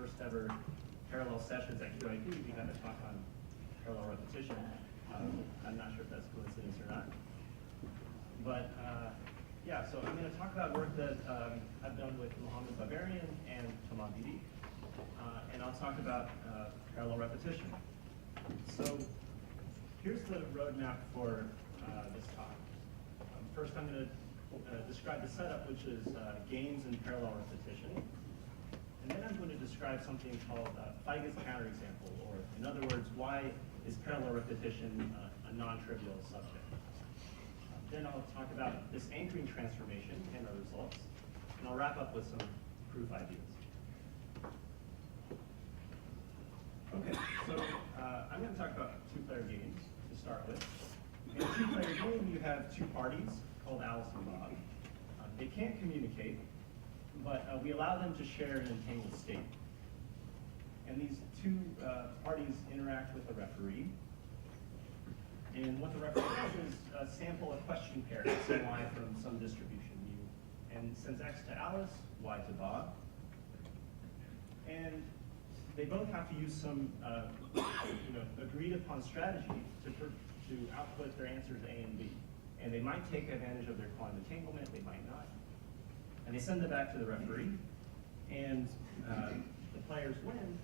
first ever parallel sessions at QIP, we had a talk on parallel repetition. I'm not sure if that's coincidence or not. But yeah, so I'm going to talk about work that I've done with Mohammad Bavarian and Vidick, and I'll talk about parallel repetition. So here's the roadmap for this talk. First, I'm going to describe the setup, which is games and parallel repetition. And then I'm going to describe something called Feige's counterexample, or in other words, why is parallel repetition a non-trivial subject. Then I'll talk about this anchoring transformation and our results, and I'll wrap up with some proof ideas. Okay, so I'm going to talk about two-player games to start with. In a two-player game, you have two parties called Alice and Bob. They can't communicate, but we allow them to share an entangled state. And these two parties interact with a referee. And what the referee does is sample a question pair, x and y, from some distribution mu, and sends x to Alice, y to Bob. And they both have to use some agreed upon strategy to output their answers A and B. And they might take advantage of their quantum entanglement, they might not. And they send it back to the referee, and the players win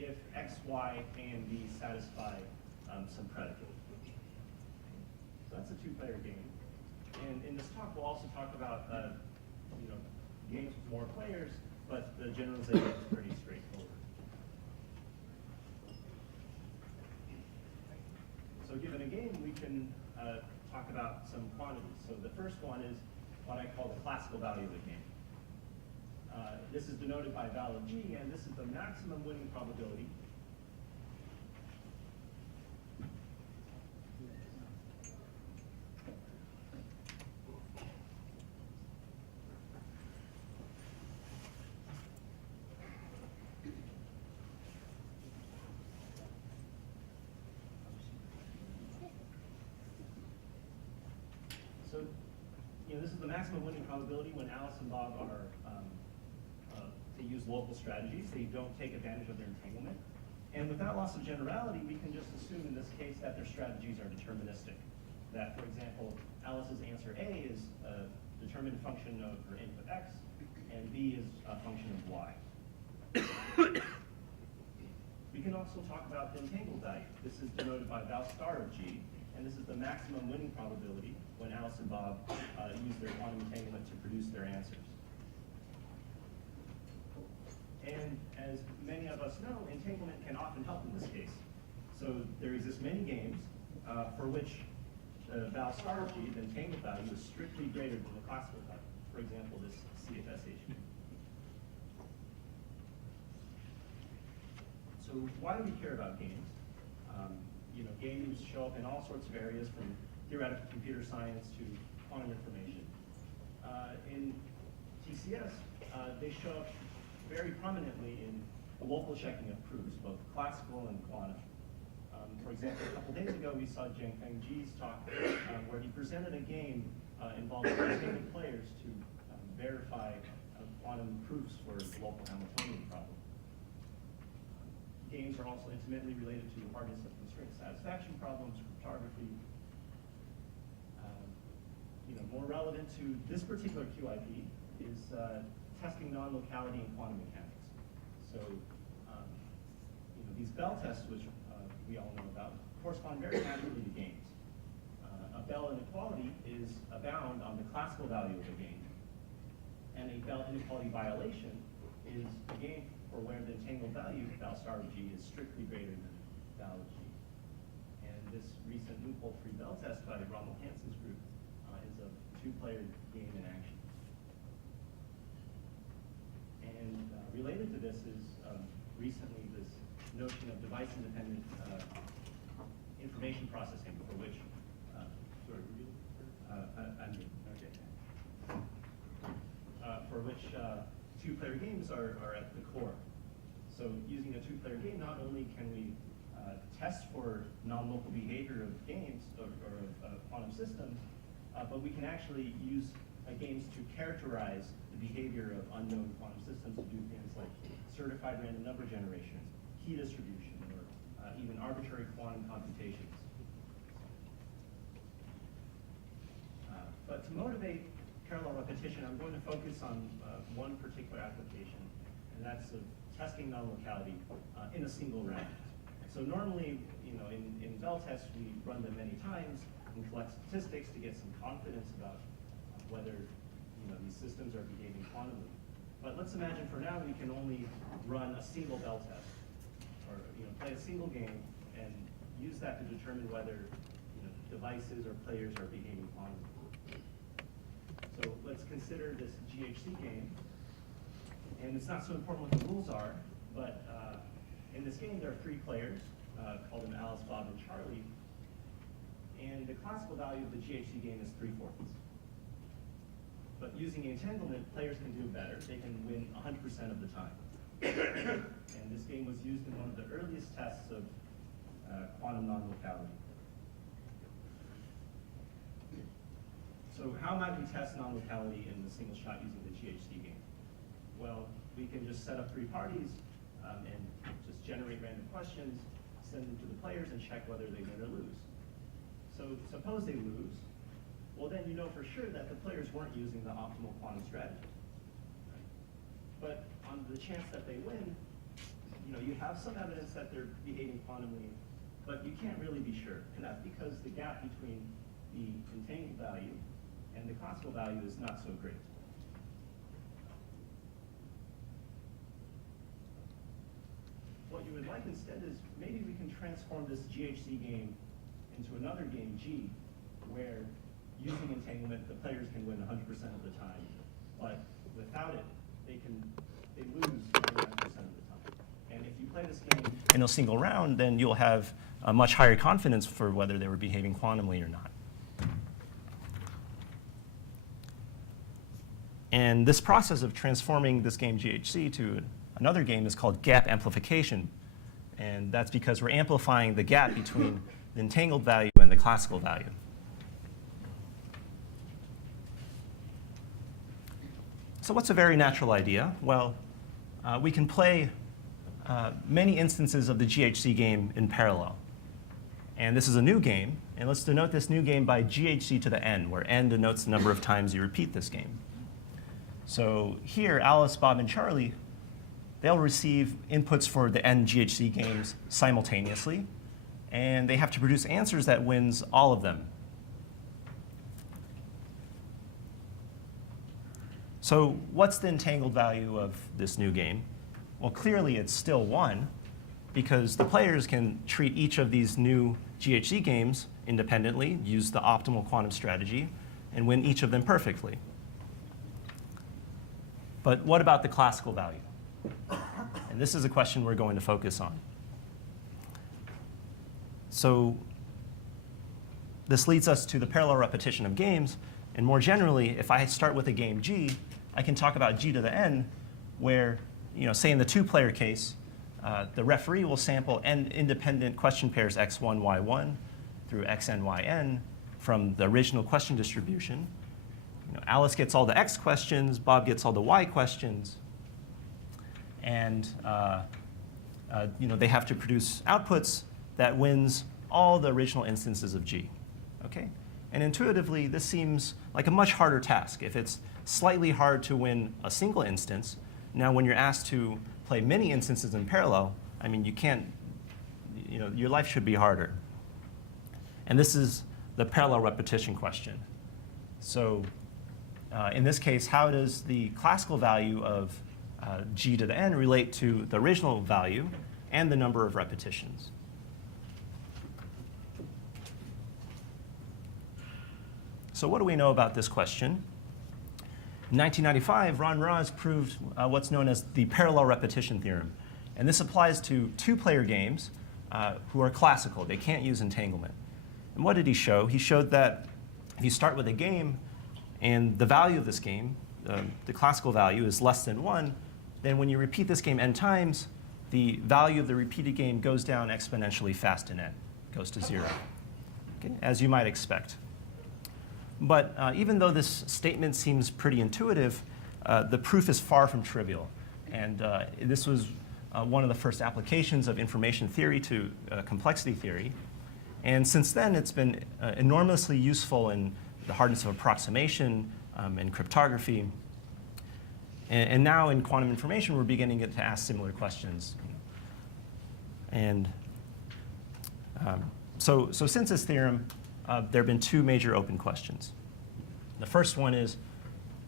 if X, Y, A, and B satisfy some predicate. So that's a two-player game. And in this talk, we'll also talk about games with more players, but the generalization is pretty straightforward. So given a game, we can talk about some quantities. So the first one is what I call the classical value of the game. This is denoted by val of G, and this is the maximum winning probability. So, this is the maximum winning probability when Alice and Bob are they use local strategies. They don't take advantage of their entanglement. And without loss of generality, we can just assume in this case that their strategies are deterministic. That, for example, Alice's answer A is a determined function of her input x, and B is a function of y. We can also talk about the entangled value. This is denoted by val star of G, and this is the maximum winning probability when Alice and Bob use their quantum entanglement to produce their answers. And as many of us know, entanglement can often help in this case. So there exist many games for which val star of G, the entangled value, is strictly greater than the classical value. For example, this CFSH game. So why do we care about games? Games show up in all sorts of areas, from theoretical computer science to quantum information. In TCS, they show up very prominently in local checking of proofs, both classical and quantum. For example, a couple days ago, we saw Zhengfeng Ji's talk where he presented a game involving entangled players to verify quantum proofs for the local Hamiltonian problem. Games are also intimately related to hardness of constraint satisfaction problems, cryptography. More relevant to this particular QIP is testing non-locality in quantum mechanics. So, these Bell tests, which we all know about, correspond very naturally to games. A Bell inequality is a bound on the classical value of a game, and a Bell inequality violation is a game for where the entangled value, val star of G, is strictly greater than val of G. And this recent loophole-free Bell test by Ronald Hansen's group is a two-player game in action. And related to this is recently this notion of device-independent information processing, for which for which two-player games are at the core. So using a two-player game, not only can we test for non-local behavior of games or of quantum systems, but we can actually use games to characterize the behavior of unknown quantum systems to do things like certified random number generation, key distribution, or even arbitrary quantum computations. But to motivate parallel repetition, I'm going to focus on one particular application, and that's of testing non-locality in a single round. So normally, in Bell tests, we run them many times and collect statistics to get some confidence about whether these systems are behaving quantumly. But let's imagine for now we can only run a single Bell test, or play a single game and use that to determine whether devices or players are behaving quantumly. So let's consider this GHC game, and it's not so important what the rules are, but in this game there are 3 players, call them Alice, Bob, and Charlie, and the classical value of the GHC game is 3/4. But using entanglement, players can do better. They can win 100% of the time. And this game was used in one of the earliest tests of quantum non-locality. So how might we test non-locality in the single shot using the GHC game? Well, we can just set up 3 parties and just generate random questions, send them to the players, and check whether they win or lose. So suppose they lose. Well, then you know for sure that the players weren't using the optimal quantum strategy. Right? But on the chance that they win, you have some evidence that they're behaving quantumly, but you can't really be sure. And that's because the gap between the entangled value and the classical value is not so great. What you would like instead is maybe we can transform this GHC game into another game, G, where using entanglement, the players can win 100% of the time, but without it, they lose 99% of the time. And if you play this game in a single round, then you'll have a much higher confidence for whether they were behaving quantumly or not. And this process of transforming this game GHC to another game is called gap amplification. And that's because we're amplifying the gap between the entangled value and the classical value. So what's a very natural idea? Well, we can play many instances of the GHC game in parallel. And this is a new game. And let's denote this new game by GHC to the n, where n denotes the number of times you repeat this game. So here, Alice, Bob, and Charlie, they'll receive inputs for the n GHC games simultaneously. And they have to produce answers that wins all of them. So what's the entangled value of this new game? Well, clearly it's still 1, because the players can treat each of these new GHC games independently, use the optimal quantum strategy, and win each of them perfectly. But what about the classical value? And this is a question we're going to focus on. So this leads us to the parallel repetition of games. And more generally, if I start with a game G, I can talk about G to the n, where, say in the 2-player case, the referee will sample n independent question pairs x1, y1 through xn, yn from the original question distribution. Alice gets all the x questions, Bob gets all the y questions, and they have to produce outputs that wins all the original instances of G. Okay? And intuitively, this seems like a much harder task. If it's slightly hard to win a single instance, now when you're asked to play many instances in parallel, I mean, you can't, your life should be harder. And this is the parallel repetition question. So in this case, how does the classical value of G to the n relate to the original value and the number of repetitions? So what do we know about this question? In 1995, Ron Raz proved what's known as the parallel repetition theorem. And this applies to 2-player games who are classical. They can't use entanglement. And what did he show? He showed that if you start with a game and the value of this game, the classical value, is less than 1, then when you repeat this game n times, the value of the repeated game goes down exponentially fast in n, goes to 0, okay, as you might expect. But even though this statement seems pretty intuitive, the proof is far from trivial. And this was one of the first applications of information theory to complexity theory. And since then, it's been enormously useful in the hardness of approximation, in cryptography. And now in quantum information, we're beginning to ask similar questions. And so since this theorem, there have been two major open questions. The first one is,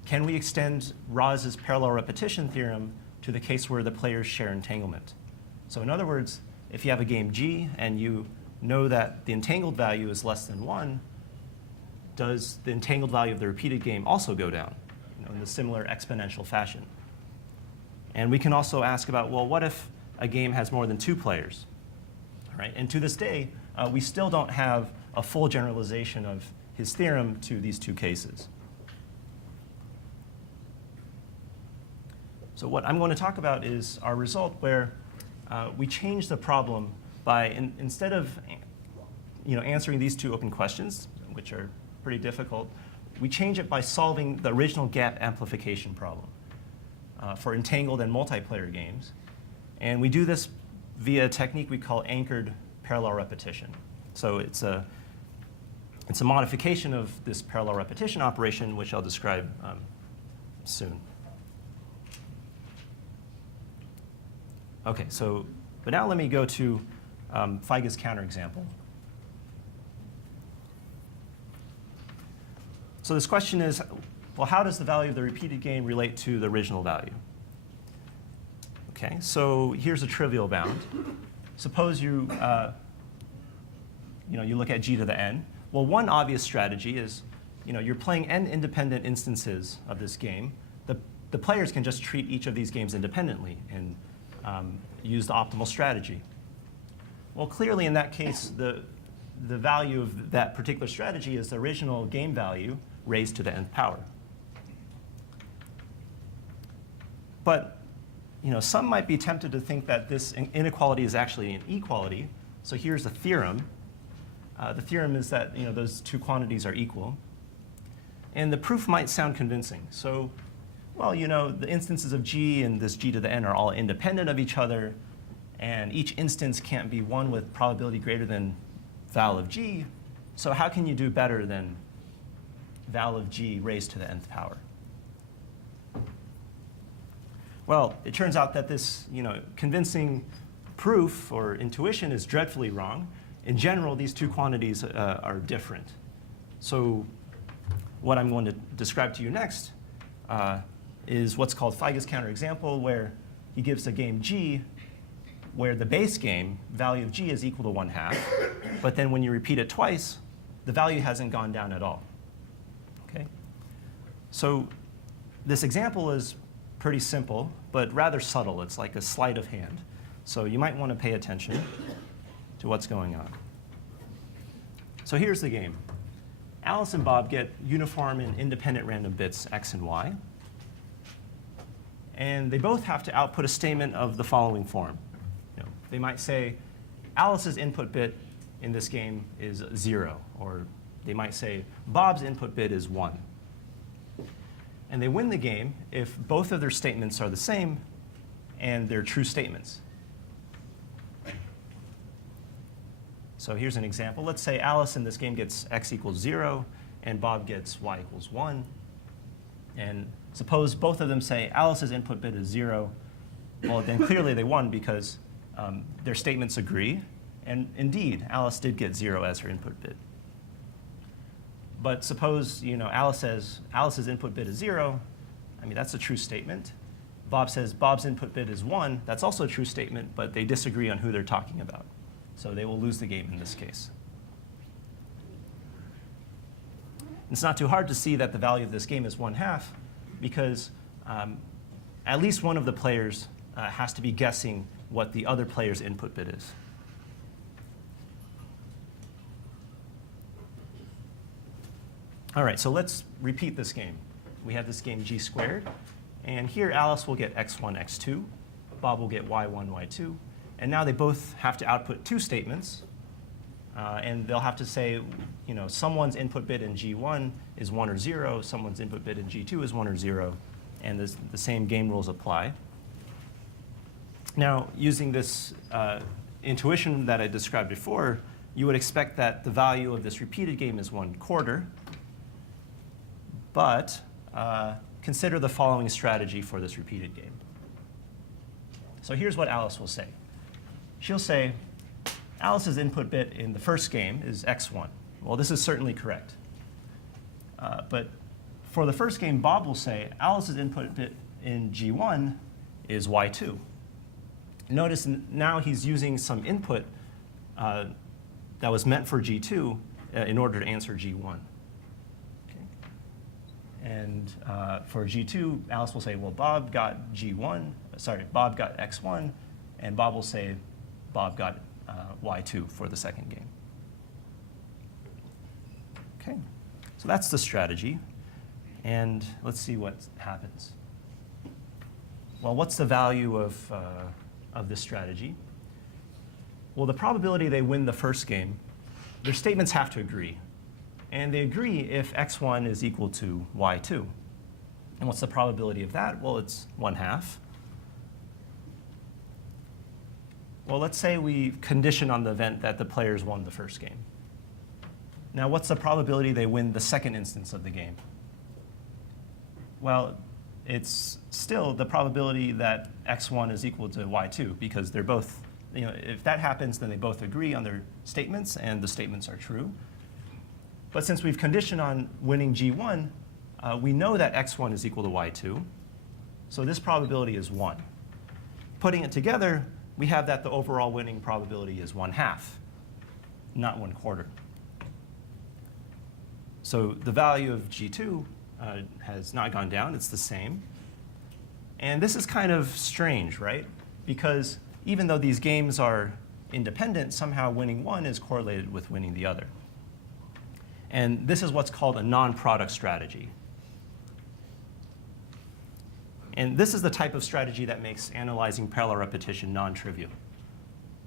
can we extend Rawls's parallel repetition theorem to the case where the players share entanglement? So in other words, if you have a game G and you know that the entangled value is less than 1, does the entangled value of the repeated game also go down, in a similar exponential fashion? And we can also ask about, well, what if a game has more than 2 players? All right? And to this day, we still don't have a full generalization of his theorem to these two cases. So what I'm going to talk about is our result where we change the problem by, instead of answering these two open questions, which are pretty difficult, we change it by solving the original gap amplification problem for entangled and multiplayer games. And we do this via a technique we call anchored parallel repetition. So it's a modification of this parallel repetition operation, which I'll describe soon. OK, but now let me go to Feige's counterexample. So this question is, well, how does the value of the repeated game relate to the original value? OK, so here's a trivial bound. Suppose you look at g to the n. Well, one obvious strategy is, you're playing n independent instances of this game. The players can just treat each of these games independently and use the optimal strategy. Well, clearly in that case, the value of that particular strategy is the original game value raised to the nth power. But some might be tempted to think that this inequality is actually an equality. So here's the theorem. The theorem is that those two quantities are equal. And the proof might sound convincing. So, well, the instances of g and this g to the n are all independent of each other. And each instance can't be one with probability greater than val of g. So how can you do better than val of g raised to the nth power? Well, it turns out that this convincing proof or intuition is dreadfully wrong. In general, these two quantities are different. So what I'm going to describe to you next is what's called Feige's counterexample, where he gives a game G where the base game value of G is equal to 1/2. But then when you repeat it twice, the value hasn't gone down at all. Okay? So this example is pretty simple, but rather subtle. It's like a sleight of hand. So you might want to pay attention to what's going on. So here's the game. Alice and Bob get uniform and independent random bits x and y. And they both have to output a statement of the following form. They might say, Alice's input bit in this game is 0. Or they might say, Bob's input bit is 1. And they win the game if both of their statements are the same and they're true statements. So here's an example. Let's say Alice in this game gets x equals 0, and Bob gets y equals 1. And suppose both of them say Alice's input bit is 0. Well, then clearly they won because their statements agree. And indeed, Alice did get 0 as her input bit. But suppose Alice says Alice's input bit is 0. I mean, that's a true statement. Bob says Bob's input bit is 1. That's also a true statement, but they disagree on who they're talking about. So they will lose the game in this case. It's not too hard to see that the value of this game is 1/2 because at least one of the players has to be guessing what the other player's input bit is. All right, so let's repeat this game. We have this game g squared. And here Alice will get x1, x2. Bob will get y1, y2. And now they both have to output two statements. And they'll have to say, someone's input bit in G1 is 1 or 0. Someone's input bit in G2 is 1 or 0. And the same game rules apply. Now, using this intuition that I described before, you would expect that the value of this repeated game is 1/4. But consider the following strategy for this repeated game. So here's what Alice will say. She'll say, Alice's input bit in the first game is x1. Well, this is certainly correct. But for the first game, Bob will say, Alice's input bit in G1 is y2. Notice now he's using some input that was meant for G2 in order to answer G1. Okay. And for G2, Alice will say, well, Bob got Bob got x1, and Bob will say Bob got y2 for the second game. Okay, so that's the strategy. And let's see what happens. Well, what's the value of this strategy? Well, the probability they win the first game, their statements have to agree. And they agree if x1 is equal to y2. And what's the probability of that? Well, it's 1/2. Well, let's say we condition on the event that the players won the first game. Now, what's the probability they win the second instance of the game? Well, it's still the probability that x1 is equal to y2, because they're both, if that happens, then they both agree on their statements, and the statements are true. But since we've conditioned on winning G1, we know that x1 is equal to y2. So this probability is 1. Putting it together, we have that the overall winning probability is 1/2, not 1/4. So the value of G2 has not gone down. It's the same. And this is kind of strange, right? Because even though these games are independent, somehow winning one is correlated with winning the other. And this is what's called a non-product strategy. And this is the type of strategy that makes analyzing parallel repetition non-trivial.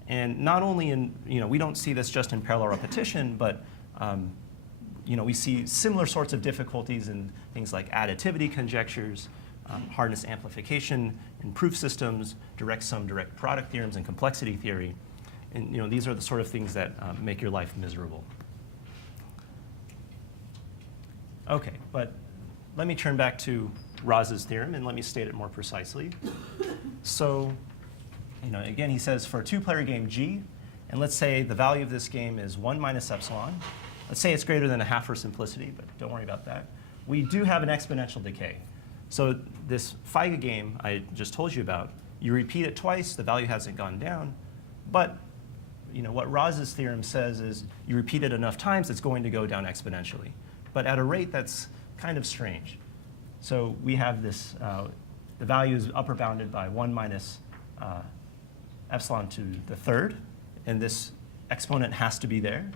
And not only we don't see this just in parallel repetition, but we see similar sorts of difficulties in things like additivity conjectures, hardness amplification in proof systems, direct sum, direct product theorems, and complexity theory. And these are the sort of things that make your life miserable. OK, but let me turn back to Raz's theorem, and let me state it more precisely. So again, he says for a two-player game G, and let's say the value of this game is 1 minus epsilon. Let's say it's greater than 1/2 for simplicity, but don't worry about that. We do have an exponential decay. So this Feige game I just told you about, you repeat it twice, the value hasn't gone down. But what Raz's theorem says is you repeat it enough times, it's going to go down exponentially, but at a rate that's kind of strange. So we have this, the value is upper bounded by 1 minus epsilon to the third, and this exponent has to be there,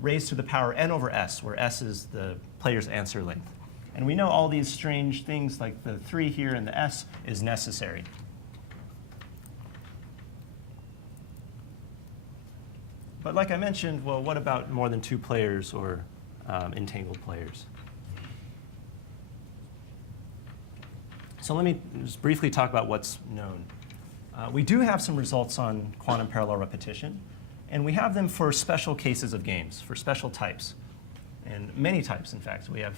raised to the power n over s, where s is the player's answer length. And we know all these strange things like the 3 here and the s is necessary. But like I mentioned, well, what about more than 2 players or entangled players? So let me just briefly talk about what's known. We do have some results on quantum parallel repetition, and we have them for special cases of games, for special types, and many types, in fact. We have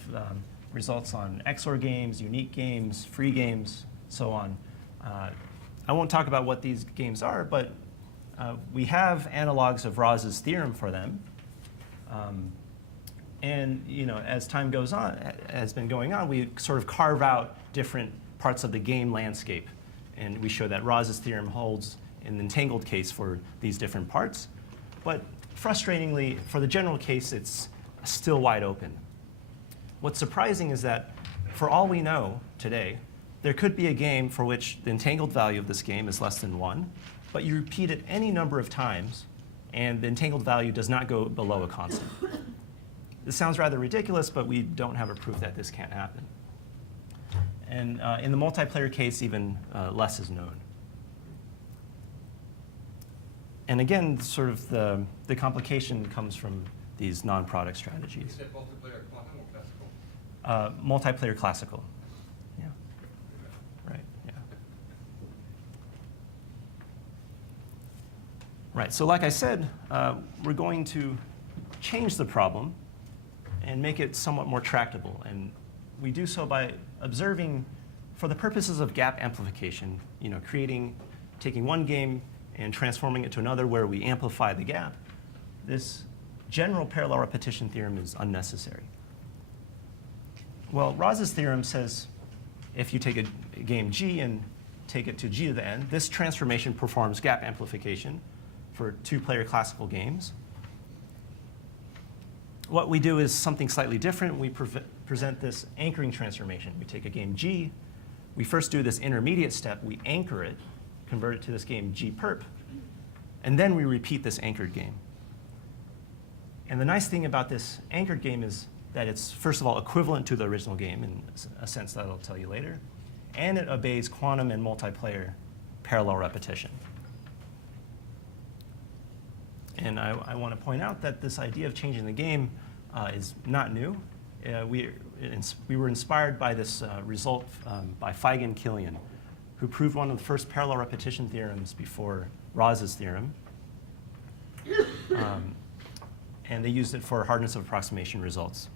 results on XOR games, unique games, free games, so on. I won't talk about what these games are, but we have analogs of Raz's theorem for them. And as time goes on, has been going on, we sort of carve out different parts of the game landscape. And we show that Raz's theorem holds in the entangled case for these different parts. But frustratingly, for the general case, it's still wide open. What's surprising is that for all we know today, there could be a game for which the entangled value of this game is less than 1, but you repeat it any number of times, and the entangled value does not go below a constant. This sounds rather ridiculous, but we don't have a proof that this can't happen. And in the multiplayer case, even less is known. And again, sort of the complication comes from these non-product strategies. Is that multiplayer quantum or classical? Multiplayer classical. Yeah. Right. Yeah. Right, so like I said, we're going to change the problem and make it somewhat more tractable. And we do so by observing, for the purposes of gap amplification, taking one game and transforming it to another where we amplify the gap, this general parallel repetition theorem is unnecessary. Well, Raw's theorem says if you take a game G and take it to G to the n, this transformation performs gap amplification for two-player classical games. What we do is something slightly different. We present this anchoring transformation. We take a game G. We first do this intermediate step. We anchor it, convert it to this game G perp, and then we repeat this anchored game. And the nice thing about this anchored game is that it's, first of all, equivalent to the original game in a sense that I'll tell you later, and it obeys quantum and multiplayer parallel repetition. And I want to point out that this idea of changing the game is not new. We were inspired by this result by Feige-Kilian, who proved one of the first parallel repetition theorems before Raw's theorem. And they used it for hardness of approximation results.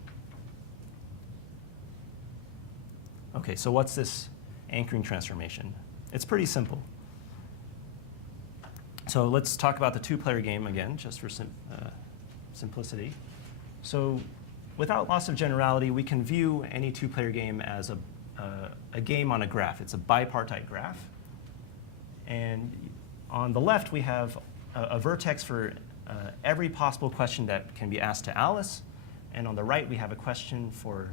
OK, so what's this anchoring transformation? It's pretty simple. So let's talk about the two-player game again, just for simplicity. So without loss of generality, we can view any two-player game as a game on a graph. It's a bipartite graph. And on the left, we have a vertex for every possible question that can be asked to Alice. And on the right, we have a question for,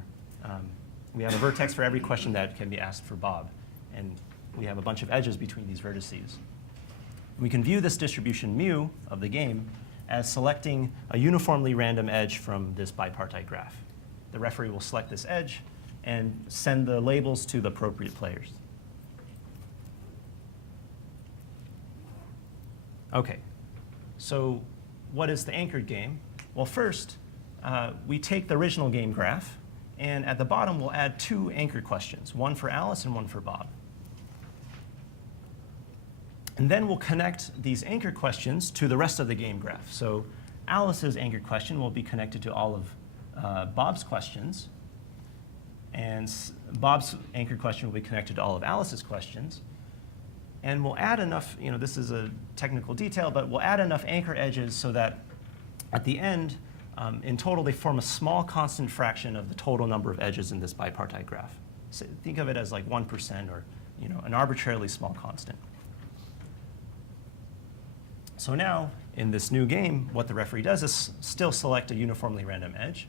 we have a vertex for every question that can be asked for Bob. And we have a bunch of edges between these vertices. We can view this distribution mu of the game as selecting a uniformly random edge from this bipartite graph. The referee will select this edge and send the labels to the appropriate players. OK, so what is the anchored game? Well, first, we take the original game graph, and at the bottom, we'll add two anchor questions, one for Alice and one for Bob. And then we'll connect these anchor questions to the rest of the game graph. So Alice's anchored question will be connected to all of Bob's questions. And Bob's anchored question will be connected to all of Alice's questions. And we'll add enough, this is a technical detail, but we'll add enough anchor edges so that at the end, in total, they form a small constant fraction of the total number of edges in this bipartite graph. So think of it as like 1% or an arbitrarily small constant. So now, in this new game, what the referee does is still select a uniformly random edge.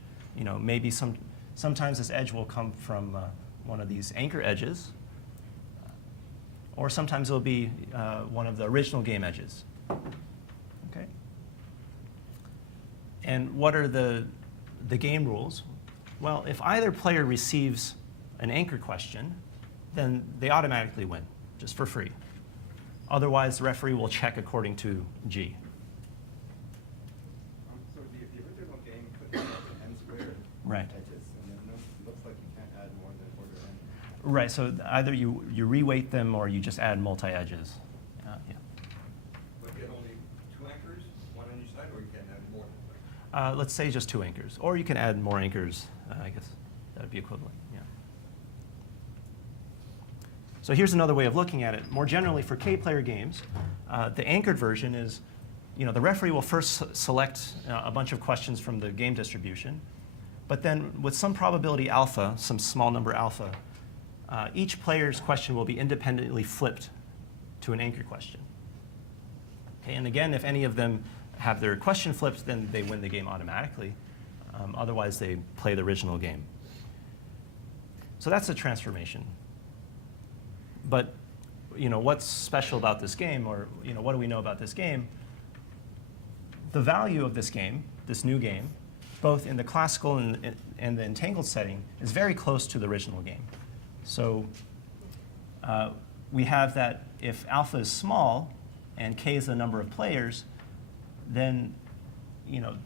Maybe sometimes this edge will come from one of these anchor edges, or sometimes it'll be one of the original game edges. Okay. And what are the game rules? Well, if either player receives an anchor question, then they automatically win, just for free. Otherwise, the referee will check according to G. So the original game could have n squared Right. edges, and it looks like you can't add more than order n. Right, so either you reweight them or you just add multi-edges. Yeah. But get only two anchors, one on each side, or you can add more than that? Let's say just two anchors. Or you can add more anchors. I guess that would be equivalent. Yeah. So here's another way of looking at it. More generally, for k-player games, the anchored version is, the referee will first select a bunch of questions from the game distribution. But then with some probability alpha, some small number alpha, each player's question will be independently flipped to an anchor question. Okay, and again, if any of them have their question flipped, then they win the game automatically. Otherwise, they play the original game. So that's a transformation. But what's special about this game, or what do we know about this game? The value of this game, this new game, both in the classical and the entangled setting, is very close to the original game. So we have that if alpha is small and k is the number of players, then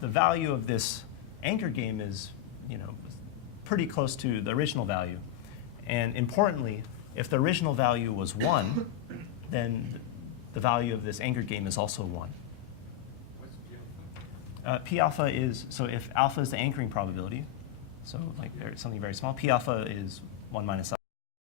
the value of this anchor game is pretty close to the original value. And importantly, if the original value was 1, then the value of this anchored game is also 1. P alpha is, so if alpha is the anchoring probability, so like something very small, P alpha is 1 minus